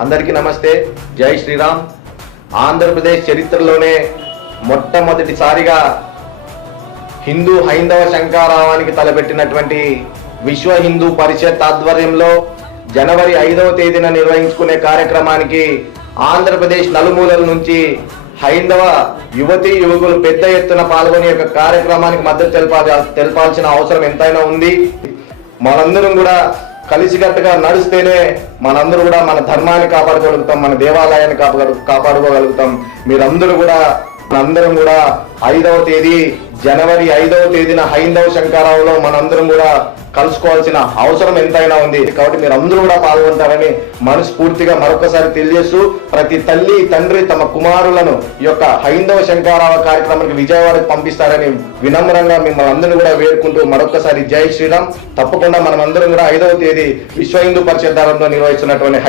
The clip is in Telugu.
అందరికీ నమస్తే, జై శ్రీరామ్. ఆంధ్రప్రదేశ్ చరిత్రలోనే మొట్టమొదటిసారిగా హిందూ హైందవ శంఖారావానికి తలపెట్టినటువంటి విశ్వ హిందూ పరిషత్ ఆధ్వర్యంలో జనవరి 5వ తేదీన నిర్వహించుకునే కార్యక్రమానికి ఆంధ్రప్రదేశ్ నలుమూలల నుంచి హైందవ యువతీ యువకులు పెద్ద ఎత్తున పాల్గొనే యొక్క కార్యక్రమానికి మద్దతు తెలపాల్సిన అవసరం ఎంతైనా ఉంది. మనందరం కూడా కలిసికట్టుగా నడిస్తేనే మనందరూ కూడా మన ధర్మాన్ని కాపాడుకోగలుగుతాం, మన దేవాలయాన్ని కాపాడుకోగలుగుతాం. మీరందరూ కూడా మనందరం కూడా 5వ తేదీ జనవరి 5వ తేదీన హైందవ శంఖారావులో మనందరం కూడా కలుసుకోవాల్సిన అవసరం ఎంతైనా ఉంది. కాబట్టి మీరు అందరూ కూడా పాల్గొంటారని మనస్ఫూర్తిగా మరొకసారి తెలియజేస్తూ, ప్రతి తల్లి తండ్రి తమ కుమారులను ఈ యొక్క హైందవ శంఖారావ కార్యక్రమానికి విజయవాడకు పంపిస్తారని వినమ్రంగా మిమ్మల్ని అందరినీ కూడా వేడుకుంటూ మరొకసారి జై శ్రీరామ్. తప్పకుండా మనం అందరం కూడా 5వ తేదీ విశ్వ హిందూ పరిషత్ నిర్వహిస్తున్నటువంటి